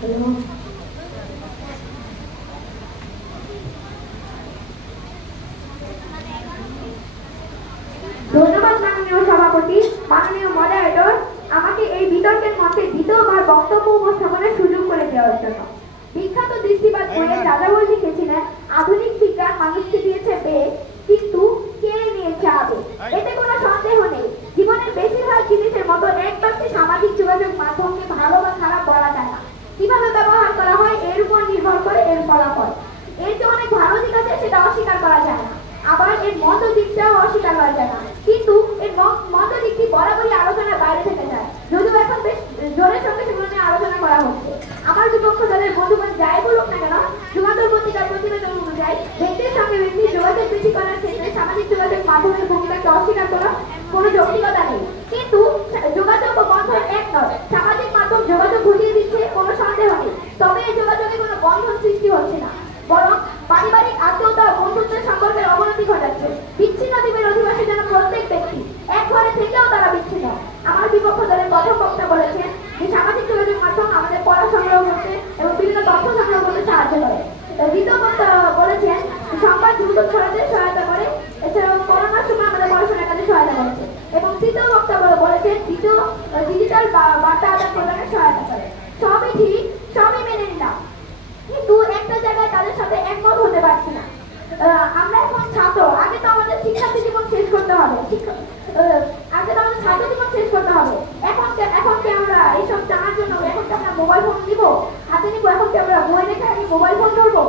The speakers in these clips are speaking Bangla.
ধন্যবাদ মাননীয় সভাপতি, মাননীয় মডারেটর, আমাকে এই বিতর্কের মধ্যে দ্বিতীয়বার বক্তব্য উপস্থাপনের সুযোগ করে দেওয়ার জন্য। বিখ্যাত দৃষ্টিবাদ বইয়ে যাযাবর লিখেছিলেন, আধুনিক বিজ্ঞান মানুষকে দিয়েছে বেগ, কিন্তু কে নিয়েছে আবেগ। এতে কোনো সন্দেহ নেই, জীবনের বেশিরভাগ জিনিসের মতো একবারটি সামাজিক যোগাযোগ মাধ্যমকে ভালো বা খারাপ বলা যায় না। কিভাবে ব্যবহার করা হয় এর উপর নির্ভর করে এর ফলাফল। এর যে অনেক ভালো দিক আছে সেটা অস্বীকার করা যায় না, আবার এর মন্দ দিকটাও অস্বীকার করা যায় না, কিন্তু এর মন্দ দিকটি বরাবরই আলোচনার বাইরে থেকে যায়, যদিও এখন বেশ জোরের সঙ্গে সেগুলো নিয়ে আলোচনা করা হচ্ছে। আমার বিপক্ষ দলের বন্ধুগণ যাই বলুক না কেন, যুগান্তর পত্রিকার প্রতিবেদন অনুযায়ী ব্যক্তির সঙ্গে ব্যক্তির যোগাযোগ বৃদ্ধি করার ক্ষেত্রে সামাজিক যোগাযোগ মাধ্যমের ভূমিকাকে অস্বীকার করা কোনো যৌক্তিকতা নেই। কিন্তু যোগাযোগ ও বন্ধন এক নয়, সামাজিক মাধ্যম যোগাযোগ ঘটিয়ে দিচ্ছে, কোনো সন্দেহ নেই। তবে এই যোগাযোগে কোনো বন্ধন সৃষ্টি হচ্ছে না, বরং পারিবারিক আত্মীয়তা ও বন্ধুত্বের সম্পর্কের অবনতি ঘটাচ্ছে। বিচ্ছিন্ন দ্বীপের অধিবাসী যেন প্রত্যেক ব্যক্তি, এক ঘরে থেকেও তারা বিচ্ছিন্ন। আমার বিপক্ষ দলের প্রথম বক্তা বলেছেন যে সামাজিক যোগাযোগ মাধ্যম আমাদের পড়া সংগ্রহ করতে এবং বিভিন্ন তথ্য সংগ্রহ করতে সাহায্য করে। দ্বিতীয় বক্তা বলেছেন সংবাদ দ্রুত ছড়াতে সহায়তা করে, এছাড়াও করোনার সময় আমাদের পড়াশোনার কাজে সহায়তা করেছে। এবং তৃতীয় বক্তা বলেছেন ডিজিটাল বার্তা আদান প্রদানে সহায়তা করে। সবই ঠিক, সবই মেনে নিলাম, কিন্তু একটা জায়গায় তাদের সাথে একমত হতে পারছি না। আমরা এখন ছাত্র, আগে তো আমাদের শিক্ষার্থী জীবন শেষ করতে হবে, আগে তো আমাদের ছাত্র জীবন শেষ করতে হবে। এখন কি আমরা এইসব জানার জন্য এখন কি আমরা মোবাইল ফোন নিব, হাতে নিব, এখন কি আমরা বই রেখে আগে মোবাইল ফোন ধরবো?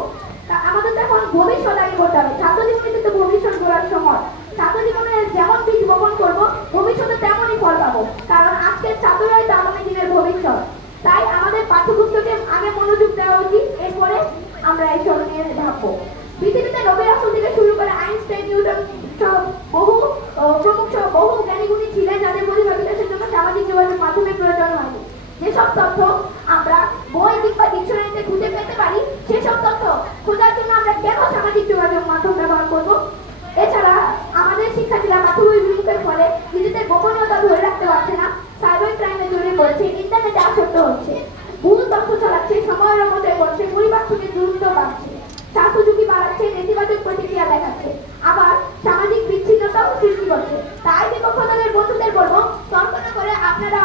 আমাদের তো এখন ভবিষ্যৎ আগে করতে হবে। ছাত্র জীবনে কিন্তু ভবিষ্যৎ গড়ার সময়, ছাত্র জীবনে যেমন বীজ বপন করবো ভবিষ্যতে তেমনই ফল পাবো, কারণ আজকের ছাত্ররাই তো আগামী দিনের ভবিষ্যৎ। তাই আমাদের পাঠ্যপুস্তকে আগে মনোযোগ দেওয়া উচিত, এরপরে আমরা এইসব নিয়ে ভাববো। পৃথিবীতে নবী রাসূল থেকে শুরু করে আইনস্টাইন, নিউটন সহ বহু জ্ঞানীগুণী ছিলেন যাদের প্রতিভা বিকাশের জন্য সামাজিক যোগাযোগ মাধ্যমের প্রয়োজন হয়নি। যেসব তথ্য আমরা বই কিংবা ডিকশনারিতে খুঁজে পেতে পারি, সেসব তথ্য খোঁজার জন্য আমরা কেন সামাজিক যোগাযোগ মাধ্যম ব্যবহার করব? এছাড়া আমাদের শিক্ষার্থীরা পাঠ্যবই বিমুখের ফলে নিজেদের গোপনীয়তা ধরে রাখতে পারছে না, সাইবার ক্রাইমে জড়িয়ে পড়ছে, ইন্টারনেটে আসক্ত হচ্ছে, ভুল তথ্য ছড়াচ্ছে, সময়ের অপচয় করছে, পরিবার থেকে দূরত্ব বাড়ছে, স্বাস্থ্য ঝুঁকি বাড়াচ্ছে, নেতিবাচক প্রতিক্রিয়া দেখাচ্ছে, আবার সামাজিক বিচ্ছিন্নতাও সৃষ্টি করছে। তাই বিপক্ষ দলের বন্ধুদের বলবো, কল্পনা করে আপনারা